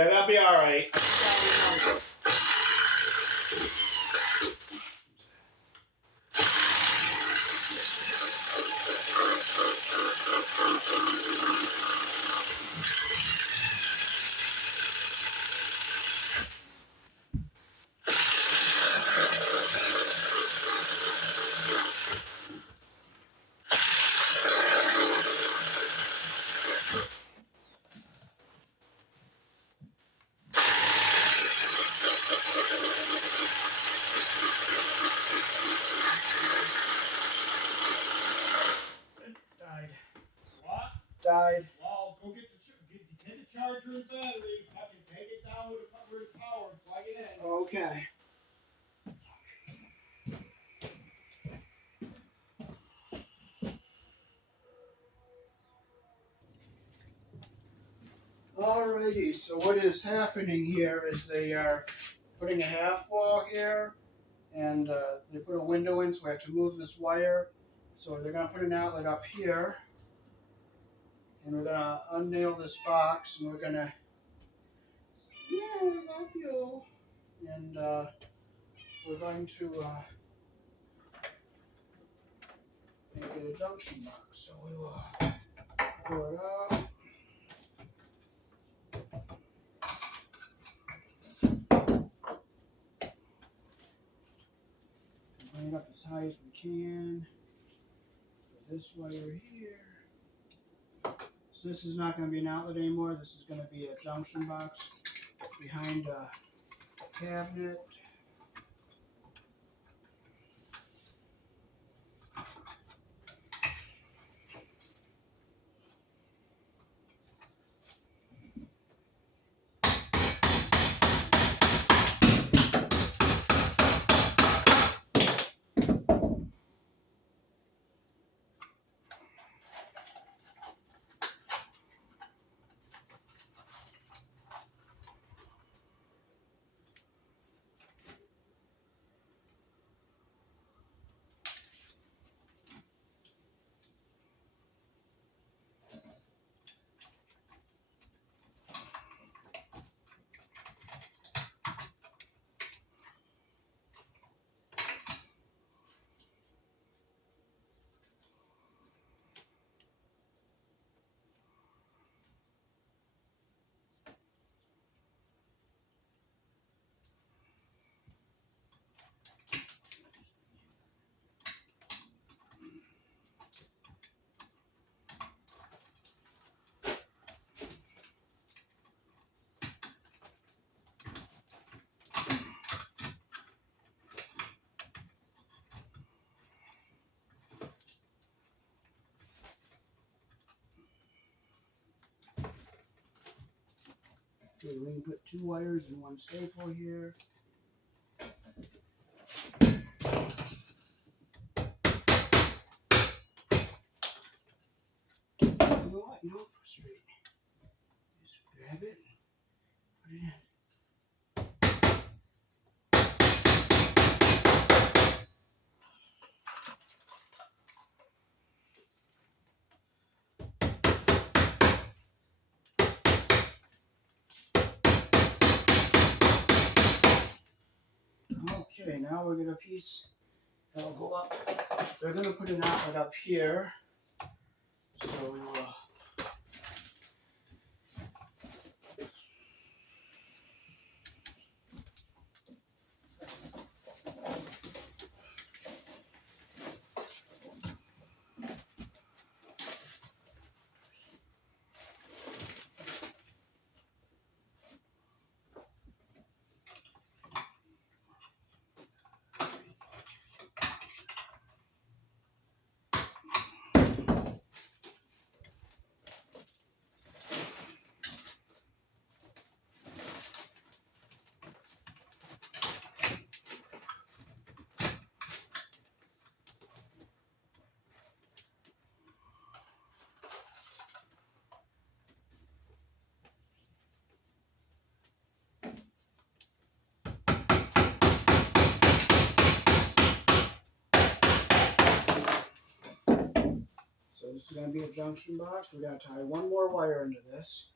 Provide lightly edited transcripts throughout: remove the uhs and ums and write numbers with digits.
Yeah, that'll be all right. Died. Well, go get the charger and battery. Fucking take it down with the power and plug it in. Okay. Alrighty, so what is happening here is they are putting a half wall here, and they put a window in, so we have to move this wire. So they're going to put an outlet up here, and we're going to unnail this box, and we're going to, yeah, I love you, and we're going to make it a junction box. So we will pull it up. Bring it up as high as we can. Put this wire here. So this is not going to be an outlet anymore. This is going to be a junction box behind a cabinet. Okay, we can put 2 wires and 1 staple here. You know what? You don't frustrate me. Just grab it, put it in. Okay, now we're going to piece that'll go up. They're going to put an outlet up here. So we will. So this is going to be a junction box. We're going to tie 1 more wire into this.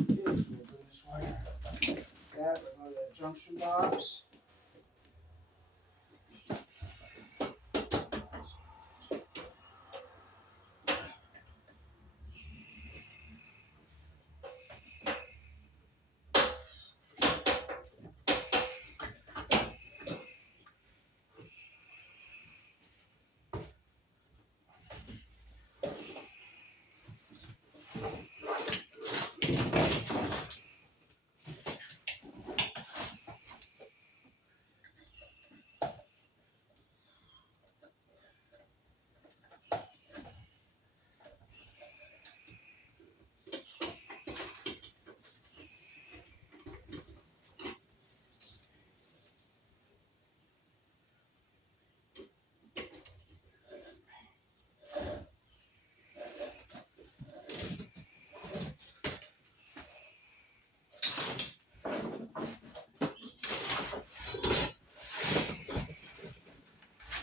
Okay, so we'll bring this wire back, we'll go to the junction box.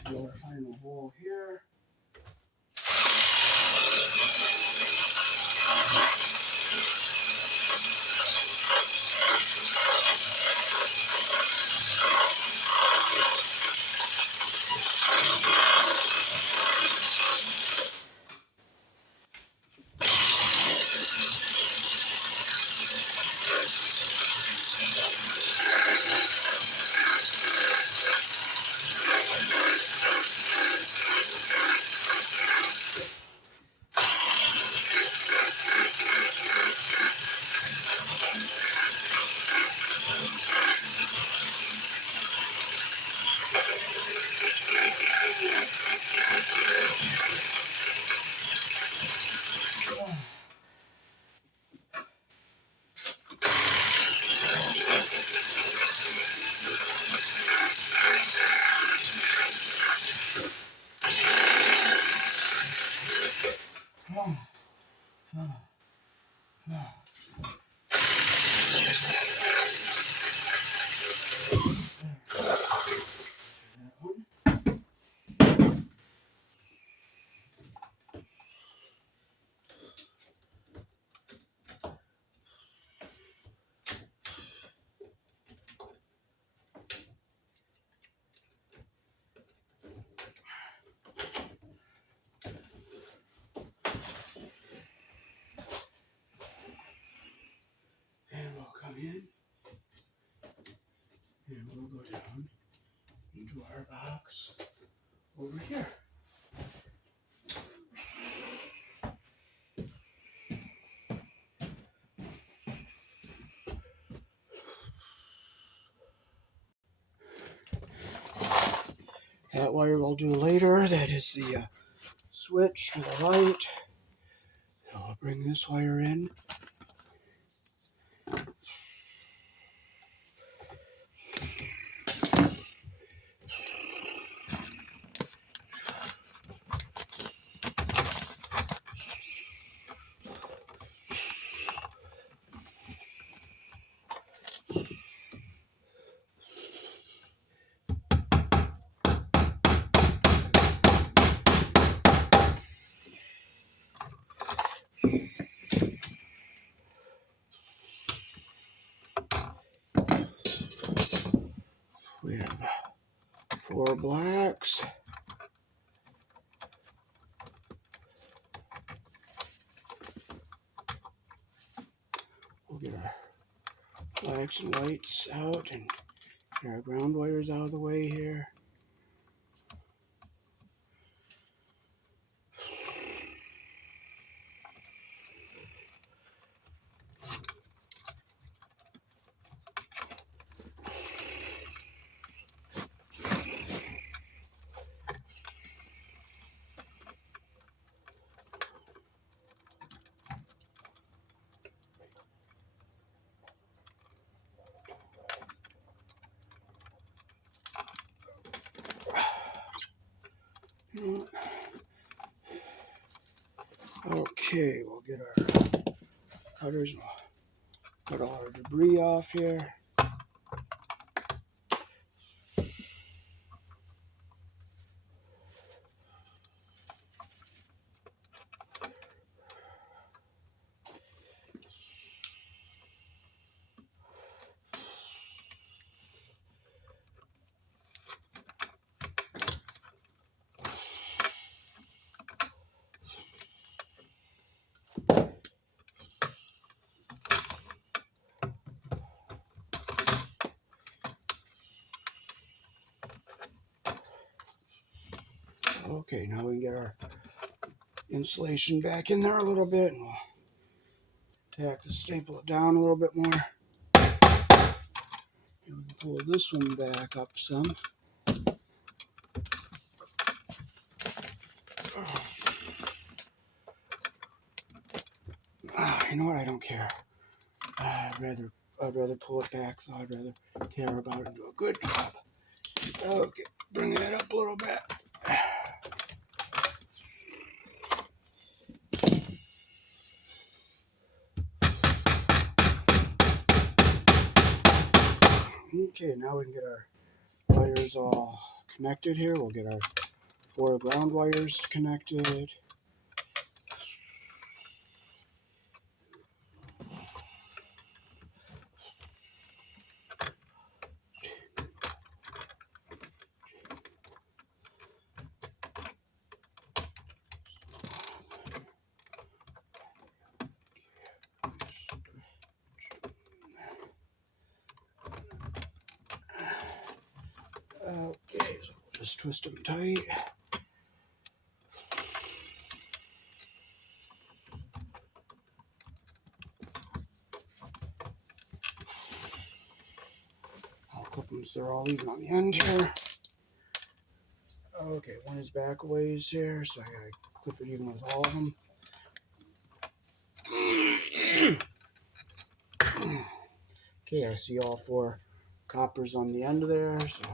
We'll find a hole here. And we'll come in and we'll go down into our box over here. That wire we'll do later. That is the switch for the light. So I'll bring this wire in. We have 4 blacks. We'll get our blacks and whites out and get our ground wires out of the way here. Okay, we'll get our cutters and we'll cut all our debris off here. Okay, now we can get our insulation back in there a little bit, and we'll tack the staple it down a little bit more. And we can pull this one back up some. You know what? I don't care. I'd rather pull it back, so I'd rather care about it and do a good job. Okay, bring that up a little bit. Okay, now we can get our wires all connected here. We'll get our 4 ground wires connected. Okay, so we'll just twist them tight. I'll clip them so they're all even on the end here. Okay, one is back a ways here, so I gotta clip it even with all of them. Okay, I see all 4 coppers on the end of there, so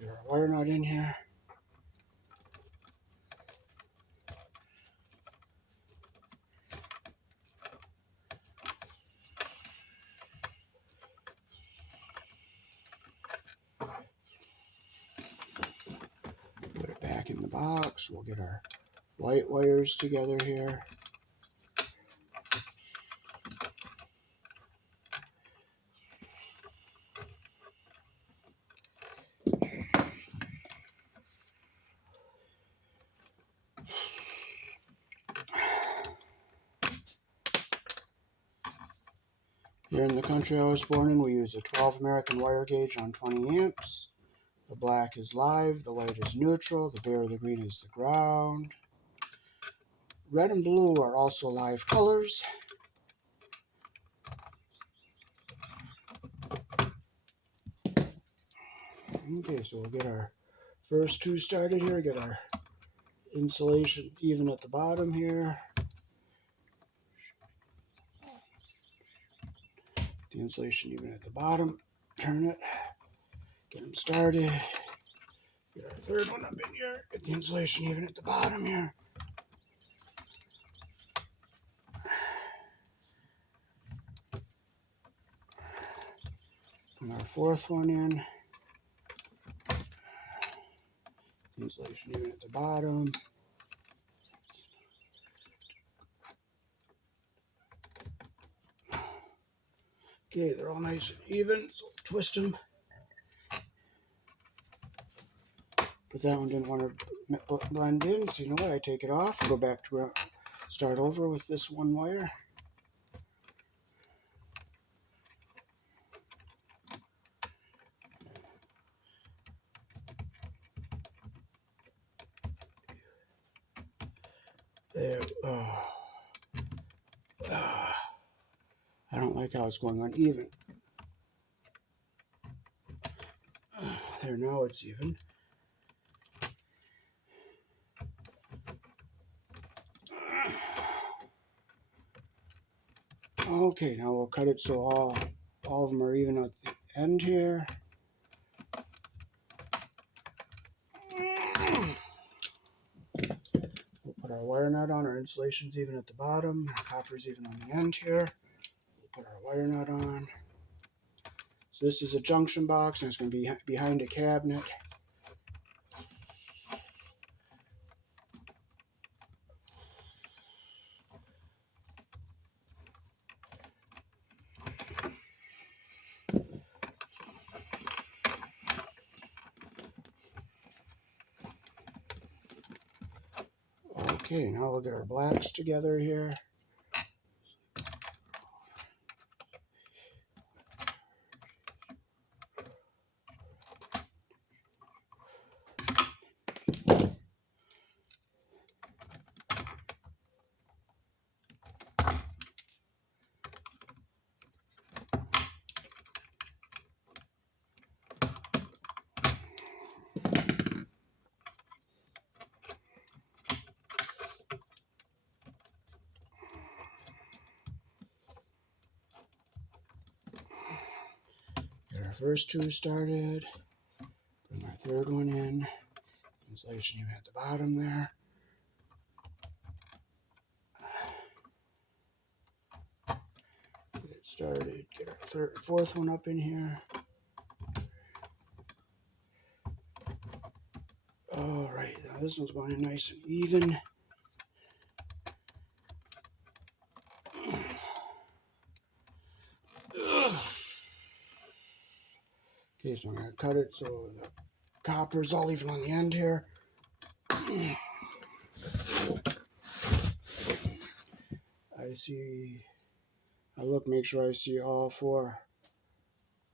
get our wire nut in here. Put it back in the box. We'll get our white wires together here. Here in the country I was born in, we use a 12 American wire gauge on 20 amps. The black is live, the white is neutral, the bare or the green is the ground. Red and blue are also live colors. Okay, so we'll get our first 2 started here, get our insulation even at the bottom here. The insulation even at the bottom, turn it, get them started. Get our third one up in here, get the insulation even at the bottom here. Put our 4th one in. Insulation even at the bottom. Okay, they're all nice and even, so twist them. But that one didn't want to blend in, so you know what, I take it off, go back to start over with this 1 wire. There, I don't like how it's going uneven. There, now it's even. Okay, now we'll cut it so all of them are even at the end here. We'll put our wire nut on, our insulation's even at the bottom, our copper's even on the end here. We'll put our wire nut on. So this is a junction box, and it's going to be behind a cabinet. Okay, now we'll get our blacks together here. first two started. Bring our third one in. Insulation even at the bottom there. Get started. Get our fourth one up in here. All right, now this one's going in nice and even. Okay, so I'm going to cut it so the copper is all even on the end here. I look, make sure I see all four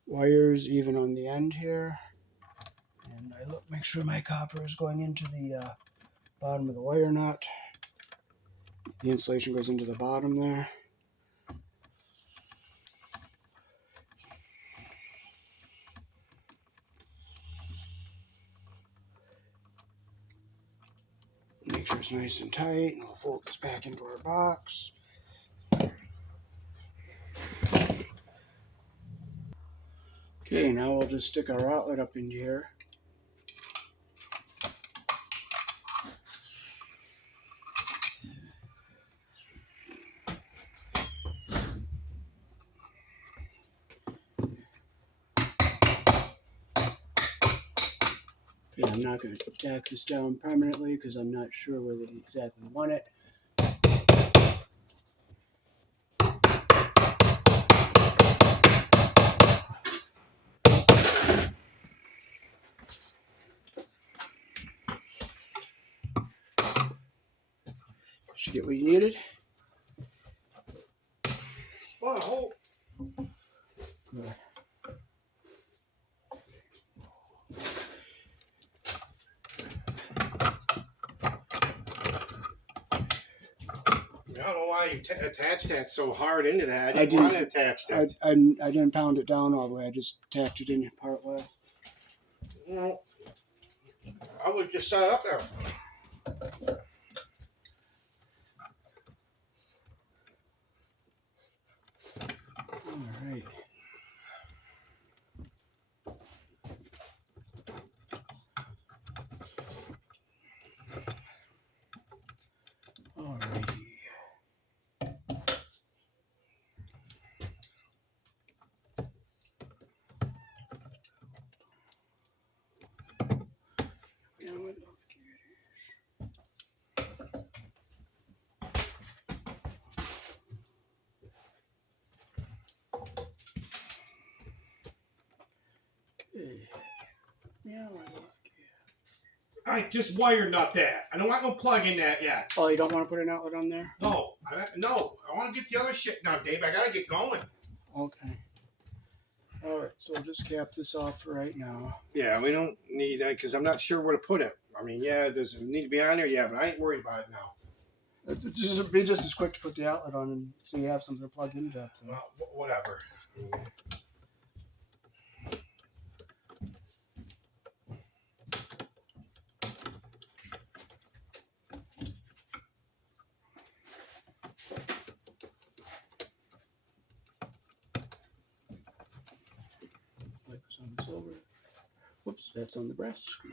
wires even on the end here. And I look, make sure my copper is going into the bottom of the wire nut. The insulation goes into the bottom there. Make sure it's nice and tight, and we'll fold this back into our box. Okay, now we'll just stick our outlet up in here. Okay, I'm not going to tack this down permanently because I'm not sure where they exactly want it. Did you get what you needed? Well, Good. I don't know why you attached that so hard into that. I didn't want to attach that. I didn't pound it down all the way. I just tacked it in part way. Well, I would just set it up there. All right. All righty. Yeah, I just wire nut that. I don't want no plug in that yet. oh, you don't want to put an outlet on there? No, I want to get the other shit done, Dave. I gotta get going. Okay. All right, so we'll just cap this off for right now. Yeah, we don't need that because I'm not sure where to put it. I mean, yeah, does it need to be on there? Yeah, but I ain't worried about it now. It'd be just as quick to put the outlet on and so you have something to plug into. Well, whatever. Focus on the silver. Whoops, that's on the brass screw.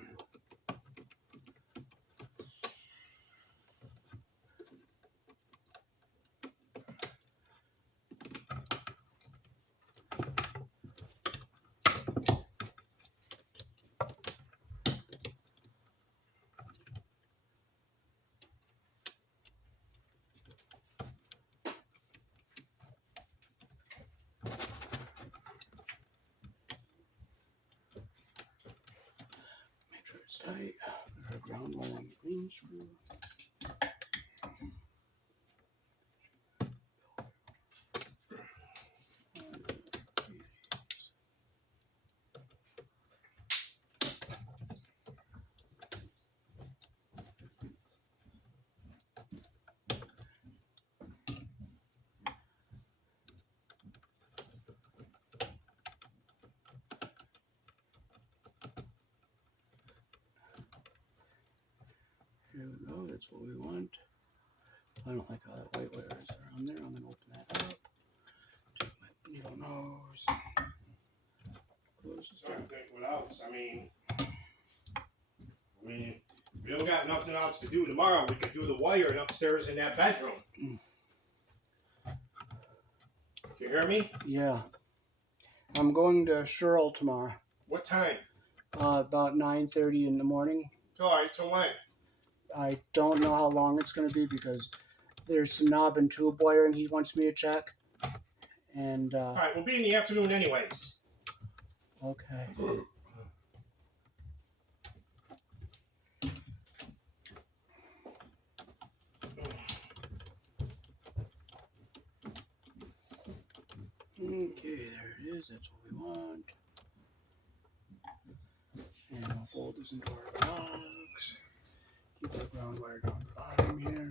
Make sure it's tight. Put our ground line on the green screw. Here we go, that's what we want. I don't like how that white wire is around there. I'm going to open that up. Take my needle nose. is I done. think what else? I mean, we don't got nothing else to do tomorrow. We could do the wiring upstairs in that bedroom. Did you hear me? Yeah. I'm going to Sherrill tomorrow. What time? About 9:30 in the morning. Till when? I don't know how long it's going to be because there's some knob and tube wiring he wants me to check. And, All right, we'll be in the afternoon anyways. okay. Okay, there it is. That's what we want. And we'll fold this into our box. Keep our ground wire down at the bottom here.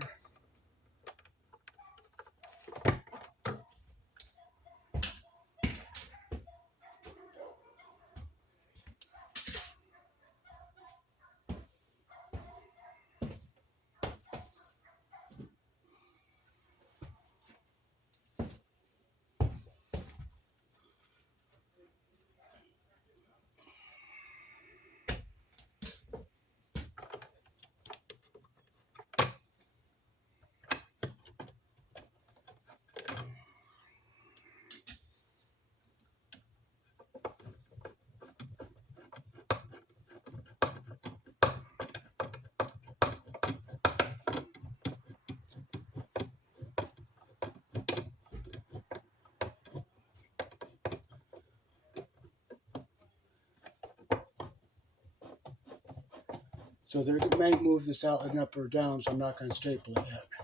So they might move this outlet up or down, so I'm not going to staple it yet.